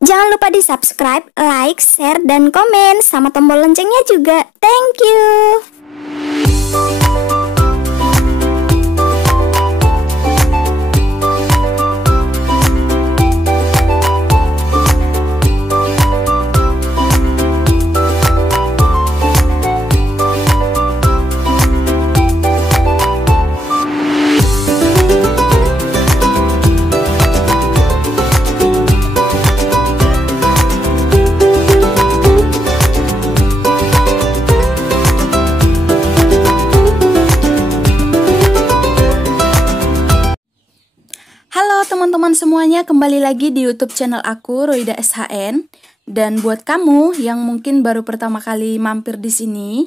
Jangan lupa di subscribe, like, share, dan komen, sama tombol loncengnya juga. Thank you. Halo teman-teman semuanya, kembali lagi di YouTube channel aku, Roida SHN. Dan buat kamu yang mungkin baru pertama kali mampir di sini,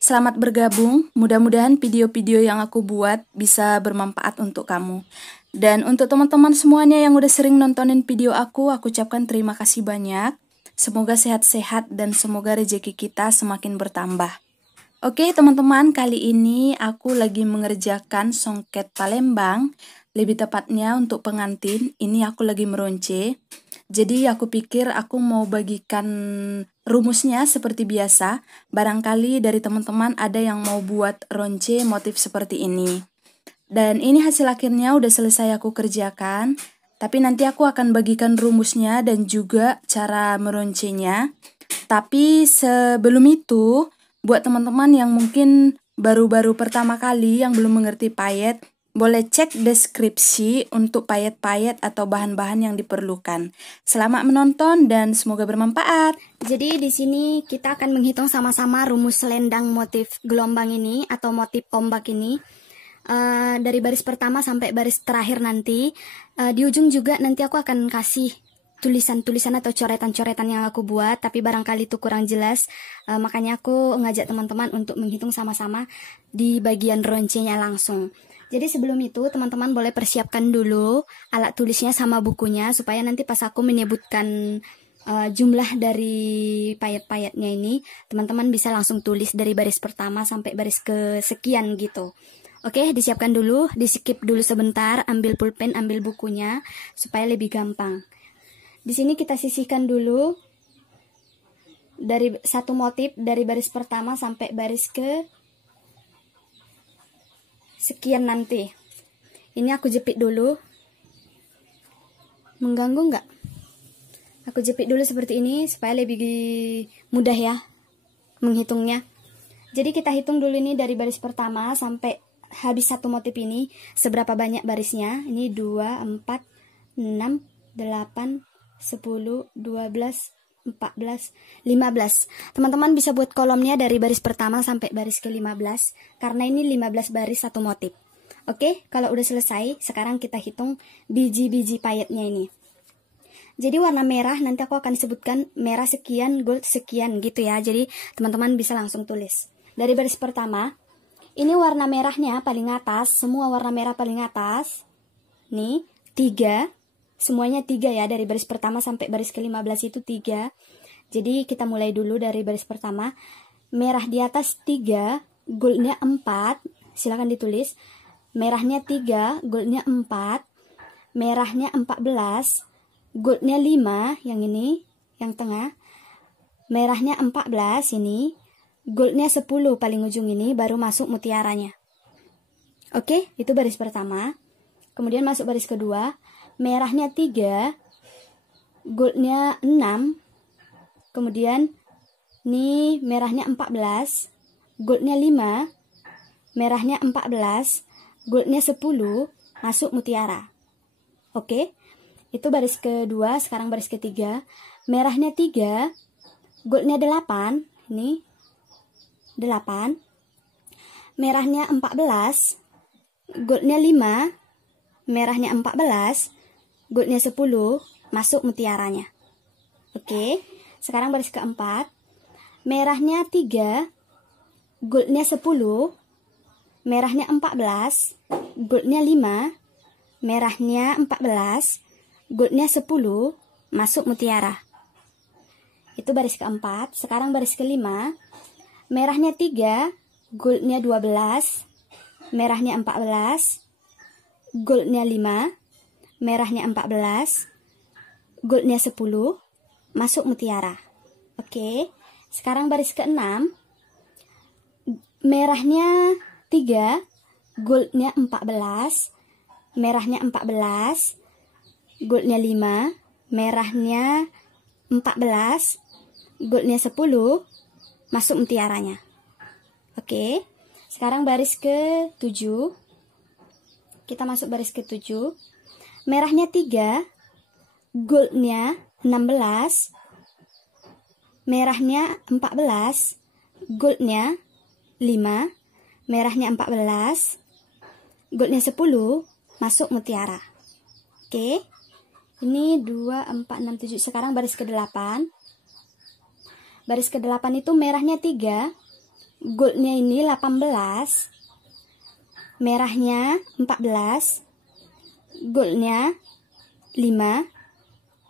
selamat bergabung. Mudah-mudahan video-video yang aku buat bisa bermanfaat untuk kamu. Dan untuk teman-teman semuanya yang udah sering nontonin video aku ucapkan terima kasih banyak. Semoga sehat-sehat dan semoga rezeki kita semakin bertambah. Oke teman-teman, kali ini aku lagi mengerjakan songket Palembang. Lebih tepatnya untuk pengantin, ini aku lagi meronce. Jadi aku pikir aku mau bagikan rumusnya seperti biasa. Barangkali dari teman-teman ada yang mau buat ronce motif seperti ini. Dan ini hasil akhirnya udah selesai aku kerjakan. Tapi nanti aku akan bagikan rumusnya dan juga cara meroncenya. Tapi sebelum itu, buat teman-teman yang mungkin baru-baru pertama kali yang belum mengerti payet, boleh cek deskripsi untuk payet-payet atau bahan-bahan yang diperlukan. Selamat menonton dan semoga bermanfaat. Jadi di sini kita akan menghitung sama-sama rumus selendang motif gelombang ini atau motif ombak ini. Dari baris pertama sampai baris terakhir nanti. Di ujung juga nanti aku akan kasih tulisan-tulisan atau coretan-coretan yang aku buat, tapi barangkali itu kurang jelas. Makanya aku ngajak teman-teman untuk menghitung sama-sama di bagian roncenya langsung. Jadi sebelum itu teman-teman boleh persiapkan dulu alat tulisnya sama bukunya supaya nanti pas aku menyebutkan jumlah dari payet-payetnya ini teman-teman bisa langsung tulis dari baris pertama sampai baris kesekian gitu. Oke, disiapkan dulu, di-skip dulu sebentar, ambil pulpen, ambil bukunya supaya lebih gampang. Di sini kita sisihkan dulu dari satu motif dari baris pertama sampai baris ke sekian nanti. Ini aku jepit dulu. Mengganggu nggak? Aku jepit dulu seperti ini supaya lebih mudah ya menghitungnya. Jadi kita hitung dulu ini dari baris pertama sampai habis satu motif ini seberapa banyak barisnya. Ini 2, 4, 6, 8, 10, 12, 14, 15. Teman-teman bisa buat kolomnya dari baris pertama sampai baris ke-15 karena ini 15 baris satu motif. Oke, kalau udah selesai, sekarang kita hitung biji-biji payetnya ini. Jadi warna merah nanti aku akan sebutkan merah sekian, gold sekian gitu ya. Jadi teman-teman bisa langsung tulis. Dari baris pertama, ini warna merahnya paling atas, semua warna merah paling atas. Nih, 3. Semuanya 3 ya, dari baris pertama sampai baris ke-15 itu 3. Jadi kita mulai dulu dari baris pertama. Merah di atas 3, goldnya 4. Silakan ditulis. Merahnya 3, goldnya 4. Merahnya 14, goldnya 5, yang ini, yang tengah. Merahnya 14 ini, goldnya 10 paling ujung ini, baru masuk mutiaranya. Oke, itu baris pertama. Kemudian masuk baris kedua. Merahnya 3, goldnya 6, kemudian ini merahnya 14, goldnya 5, merahnya 14, goldnya 10, masuk mutiara. Oke, itu baris kedua. Sekarang baris ketiga. Merahnya 3, goldnya 8, ini 8, merahnya 14, goldnya 5, merahnya 14, goldnya 10, masuk mutiaranya. Oke, sekarang baris keempat. Merahnya 3, goldnya 10, merahnya 14, goldnya 5, merahnya 14, goldnya 10, masuk mutiara. Itu baris keempat. Sekarang baris kelima. Merahnya 3, goldnya 12, merahnya 14, goldnya 5, merahnya 14, goldnya 10, masuk mutiara. Oke, sekarang baris ke-6, merahnya 3, goldnya 14, merahnya 14, goldnya 5, merahnya 14, goldnya 10, masuk mutiaranya. Oke, sekarang baris ke-7, kita masuk baris ke-7, merahnya 3, goldnya 16, merahnya 14, goldnya 5, merahnya 14, goldnya 10, masuk mutiara. Oke, ini 2, 4, 6, 7. Sekarang baris ke-8. Baris ke-8 itu merahnya 3, goldnya ini 18, merahnya 14, goldnya 5,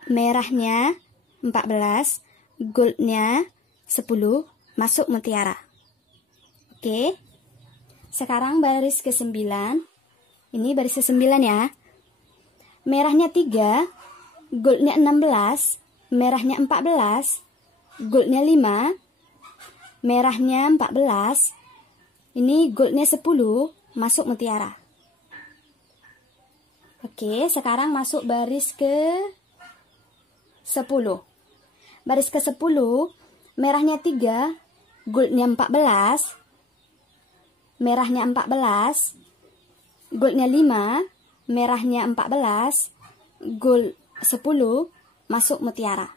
merahnya 14, goldnya 10, masuk mutiara. Oke, sekarang baris ke-9. Ini baris ke-9 ya. Merahnya 3, goldnya 16, merahnya 14, goldnya 5, merahnya 14, ini goldnya 10, masuk mutiara. Oke, sekarang masuk baris ke-10. Baris ke-10, merahnya 3, goldnya 14, merahnya 14, goldnya 5, merahnya 14, gold 10, masuk mutiara.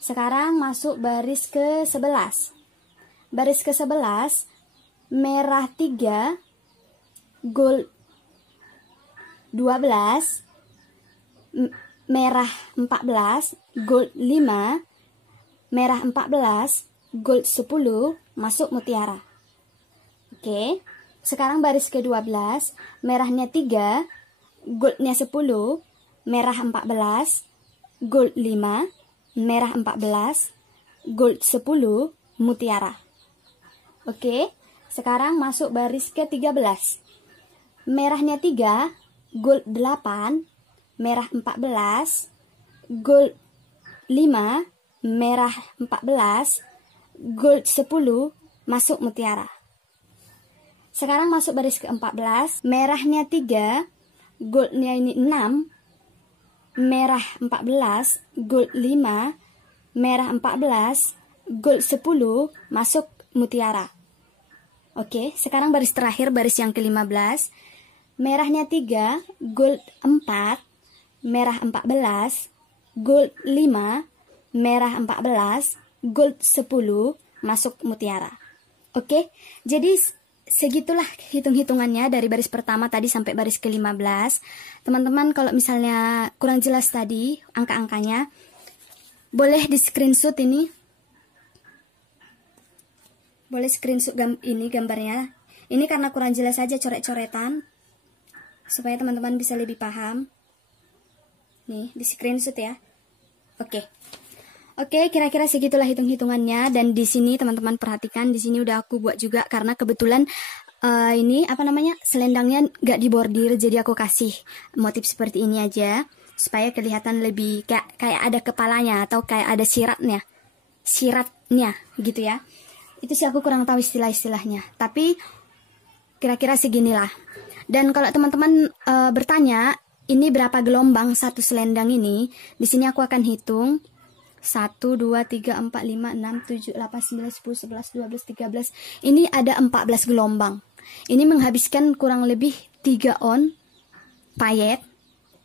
Sekarang masuk baris ke-11. Baris ke-11, merah 3, gold 12, merah 14, gold 5, merah 14, gold 10, masuk mutiara. Oke, sekarang baris ke-12, merahnya 3, goldnya 10, merah 14, gold 5, merah 14, gold 10, mutiara. Oke, sekarang masuk baris ke-13. Merahnya 3, gold 8, merah 14, gold 5, merah 14, gold 10, masuk mutiara. Sekarang masuk baris ke-14, merahnya 3, goldnya ini 6, merah 14, gold 5, merah 14, gold 10, masuk mutiara. Oke, sekarang baris terakhir, baris yang ke-15. Merahnya 3, gold 4, merah 14, gold 5, merah 14, gold 10, masuk mutiara. Oke, jadi segitulah hitung-hitungannya dari baris pertama tadi sampai baris ke-15. Teman-teman kalau misalnya kurang jelas tadi angka-angkanya, boleh di screenshot ini. Boleh screenshot ini gambarnya. Ini karena kurang jelas saja coret-coretan, supaya teman-teman bisa lebih paham. Nih, di screenshot ya. Oke, kira-kira segitulah hitung-hitungannya. Dan di sini teman-teman perhatikan, di sini udah aku buat juga karena kebetulan ini apa namanya, selendangnya nggak dibordir, jadi aku kasih motif seperti ini aja supaya kelihatan lebih kayak ada kepalanya atau kayak ada siratnya gitu ya. Itu sih aku kurang tahu istilah-istilahnya, tapi kira-kira seginilah. Dan kalau teman-teman bertanya, ini berapa gelombang satu selendang ini? Di sini aku akan hitung 1, 2, 3, 4, 5, 6, 7, 8, 9, 10, 11, 12, 13. Ini ada 14 gelombang. Ini menghabiskan kurang lebih 3 on payet,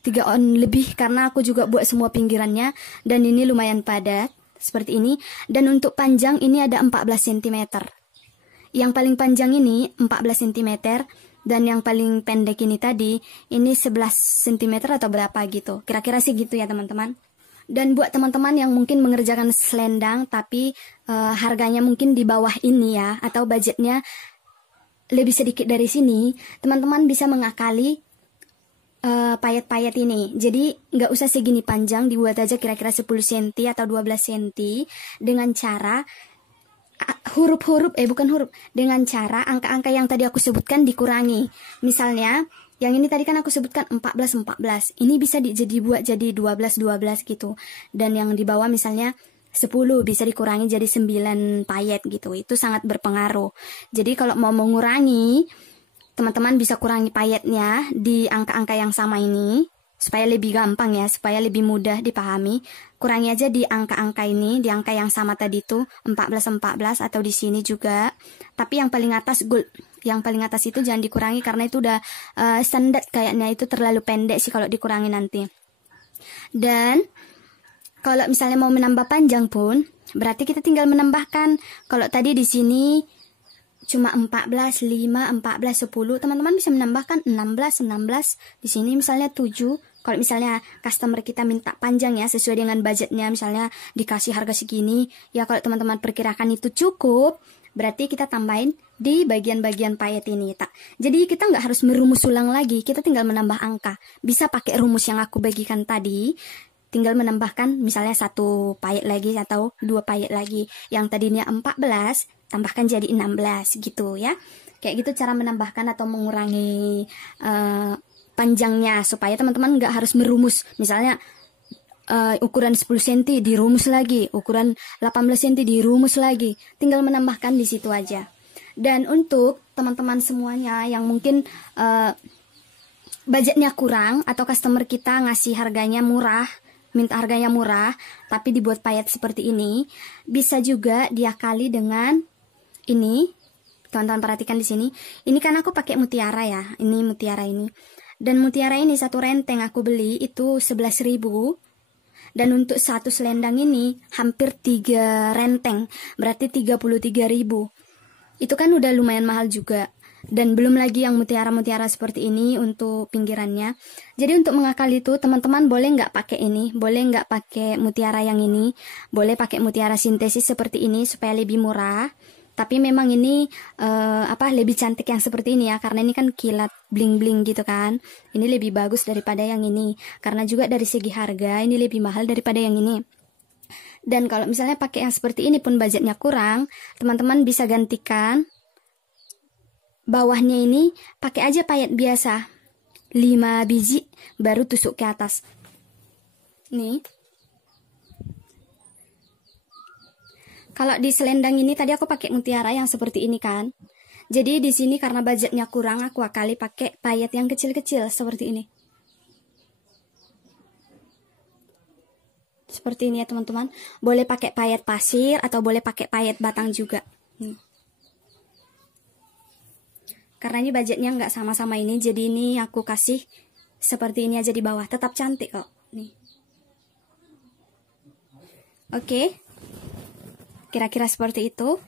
3 on lebih karena aku juga buat semua pinggirannya. Dan ini lumayan padat seperti ini. Dan untuk panjang ini ada 14 cm. Yang paling panjang ini 14 cm. Dan yang paling pendek ini tadi, ini 11 cm atau berapa gitu. Kira-kira sih gitu ya teman-teman. Dan buat teman-teman yang mungkin mengerjakan selendang, tapi harganya mungkin di bawah ini ya, atau budgetnya lebih sedikit dari sini, teman-teman bisa mengakali payet-payet ini. Jadi nggak usah segini panjang, dibuat aja kira-kira 10 cm atau 12 cm dengan cara dengan cara angka-angka yang tadi aku sebutkan dikurangi. Misalnya Yang ini tadi kan aku sebutkan 14 ini bisa buat jadi 12 gitu. Dan yang di bawah misalnya 10 bisa dikurangi jadi 9 payet gitu. Itu sangat berpengaruh. Jadi kalau mau mengurangi, teman-teman bisa kurangi payetnya di angka-angka yang sama ini supaya lebih gampang ya, supaya lebih mudah dipahami. Kurangi aja di angka-angka ini, di angka yang sama tadi tuh 14 atau di sini juga. Tapi yang paling atas itu jangan dikurangi karena itu udah standar kayaknya, itu terlalu pendek sih kalau dikurangi nanti. Dan kalau misalnya mau menambah panjang pun, berarti kita tinggal menambahkan. Kalau tadi di sini cuma 14, 5, 14, 10, teman-teman bisa menambahkan 16. Di sini misalnya 7. Kalau misalnya customer kita minta panjang ya, sesuai dengan budgetnya, misalnya dikasih harga segini, ya kalau teman-teman perkirakan itu cukup, berarti kita tambahin di bagian-bagian payet ini. Jadi kita nggak harus merumus ulang lagi, kita tinggal menambah angka. Bisa pakai rumus yang aku bagikan tadi, tinggal menambahkan misalnya 1 payet lagi atau 2 payet lagi. Yang tadinya 14, tambahkan jadi 16 gitu ya. Kayak gitu cara menambahkan atau mengurangi panjangnya, supaya teman-teman nggak harus merumus. Misalnya ukuran 10 cm dirumus lagi, ukuran 18 cm dirumus lagi. Tinggal menambahkan di situ aja. Dan untuk teman-teman semuanya yang mungkin budgetnya kurang atau customer kita ngasih harganya murah, minta harganya murah, tapi dibuat payet seperti ini, bisa juga diakali dengan ini. Teman-teman perhatikan di sini. Ini kan aku pakai mutiara ya. Ini mutiara ini. Dan mutiara ini satu renteng aku beli itu 11.000. Dan untuk satu selendang ini hampir 3 renteng, berarti 33.000. Itu kan udah lumayan mahal juga. Dan belum lagi yang mutiara-mutiara seperti ini untuk pinggirannya. Jadi untuk mengakali itu, teman-teman boleh nggak pakai ini, boleh nggak pakai mutiara yang ini, boleh pakai mutiara sintesis seperti ini supaya lebih murah. Tapi memang ini lebih cantik yang seperti ini ya, karena ini kan kilat bling-bling gitu kan. Ini lebih bagus daripada yang ini, karena juga dari segi harga ini lebih mahal daripada yang ini. Dan kalau misalnya pakai yang seperti ini pun budgetnya kurang, teman-teman bisa gantikan bawahnya ini pakai aja payet biasa 5 biji baru tusuk ke atas. Nih. Kalau di selendang ini tadi aku pakai mutiara yang seperti ini kan. Jadi di sini karena budgetnya kurang, aku akali pakai payet yang kecil-kecil seperti ini. Seperti ini ya teman-teman. Boleh pakai payet pasir atau boleh pakai payet batang juga. Karena ini budgetnya nggak sama-sama ini, jadi ini aku kasih seperti ini aja di bawah. Tetap cantik kok. Nih. Oke. Kira-kira seperti itu.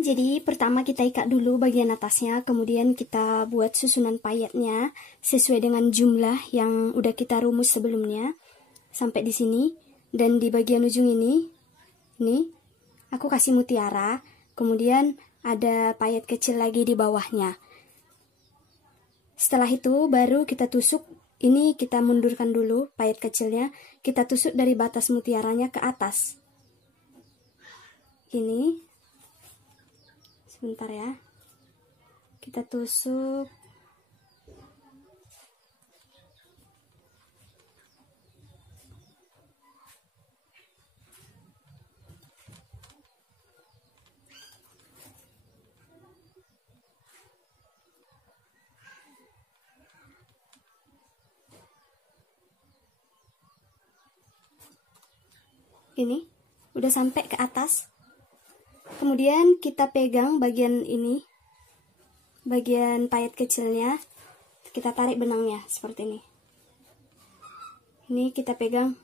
Jadi pertama kita ikat dulu bagian atasnya, kemudian kita buat susunan payetnya sesuai dengan jumlah yang udah kita rumus sebelumnya sampai di sini. Dan di bagian ujung ini aku kasih mutiara, kemudian ada payet kecil lagi di bawahnya. Setelah itu baru kita tusuk, ini kita mundurkan dulu payet kecilnya, kita tusuk dari batas mutiaranya ke atas. Ini, sebentar ya, kita tusuk. Ini udah sampai ke atas. Kemudian kita pegang bagian ini, bagian payet kecilnya, kita tarik benangnya seperti ini. Ini kita pegang,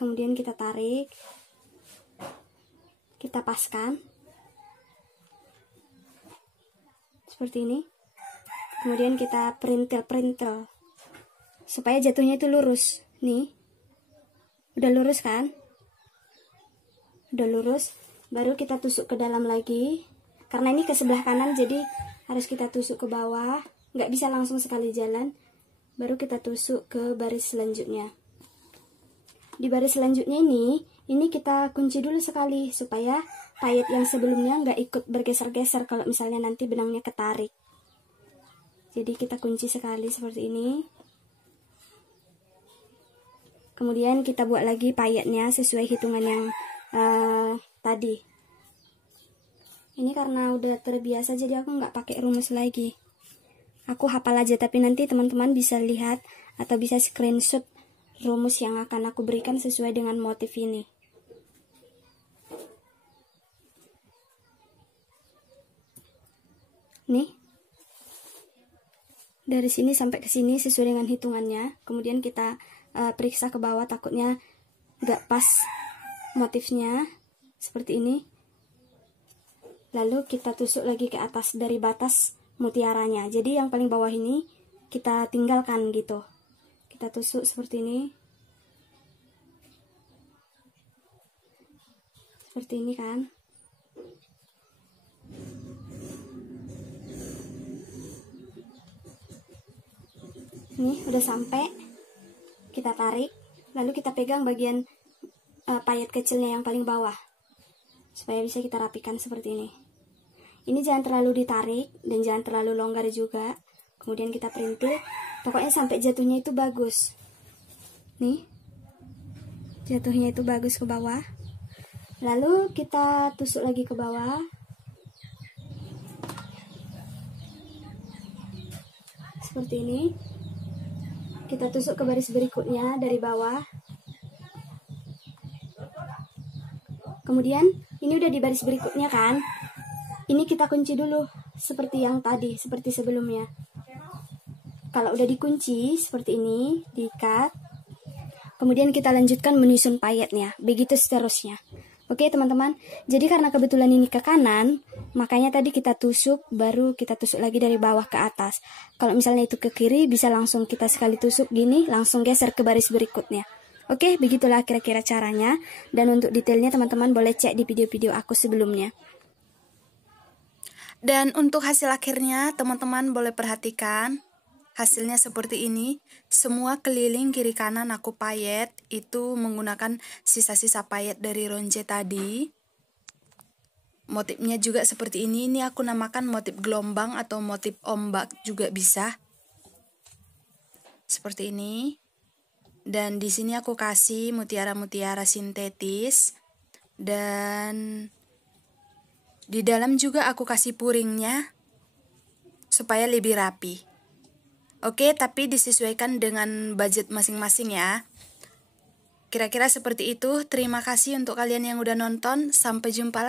kemudian kita tarik, kita paskan seperti ini. Kemudian kita perintil supaya jatuhnya itu lurus. Nih, udah lurus kan? Udah lurus, baru kita tusuk ke dalam lagi. Karena ini ke sebelah kanan, jadi harus kita tusuk ke bawah, nggak bisa langsung sekali jalan, baru kita tusuk ke baris selanjutnya. Di baris selanjutnya ini kita kunci dulu sekali supaya payet yang sebelumnya nggak ikut bergeser-geser kalau misalnya nanti benangnya ketarik. Jadi kita kunci sekali seperti ini. Kemudian kita buat lagi payetnya sesuai hitungan yang tadi. Ini karena udah terbiasa jadi aku nggak pakai rumus lagi. Aku hafal aja, tapi nanti teman-teman bisa lihat atau bisa screenshot rumus yang akan aku berikan sesuai dengan motif ini. Nih, dari sini sampai ke sini sesuai dengan hitungannya. Kemudian kita periksa ke bawah, takutnya nggak pas motifnya seperti ini. Lalu kita tusuk lagi ke atas dari batas mutiaranya. Jadi yang paling bawah ini kita tinggalkan gitu. Kita tusuk seperti ini. Seperti ini kan. Ini udah sampai. Kita tarik, lalu kita pegang bagian payet kecilnya yang paling bawah. Supaya bisa kita rapikan seperti ini. Ini jangan terlalu ditarik dan jangan terlalu longgar juga. Kemudian kita perintil, pokoknya sampai jatuhnya itu bagus. Nih, jatuhnya itu bagus ke bawah. Lalu kita tusuk lagi ke bawah. Seperti ini. Kita tusuk ke baris berikutnya dari bawah. Kemudian, ini udah di baris berikutnya kan? Ini kita kunci dulu seperti yang tadi, seperti sebelumnya. Kalau udah dikunci seperti ini, diikat. Kemudian kita lanjutkan menyusun payetnya, begitu seterusnya. Oke teman-teman, jadi karena kebetulan ini ke kanan, makanya tadi kita tusuk, baru kita tusuk lagi dari bawah ke atas. Kalau misalnya itu ke kiri, bisa langsung kita sekali tusuk gini, langsung geser ke baris berikutnya. Oke, begitulah kira-kira caranya. Dan untuk detailnya teman-teman boleh cek di video-video aku sebelumnya. Dan untuk hasil akhirnya teman-teman boleh perhatikan. Hasilnya seperti ini. Semua keliling kiri kanan aku payet. Itu menggunakan sisa-sisa payet dari ronce tadi. Motifnya juga seperti ini. Ini aku namakan motif gelombang atau motif ombak juga bisa. Seperti ini. Dan di sini aku kasih mutiara-mutiara sintetis. Dan di dalam juga aku kasih puringnya supaya lebih rapi. Oke, tapi disesuaikan dengan budget masing-masing ya. Kira-kira seperti itu. Terima kasih untuk kalian yang udah nonton. Sampai jumpa lagi.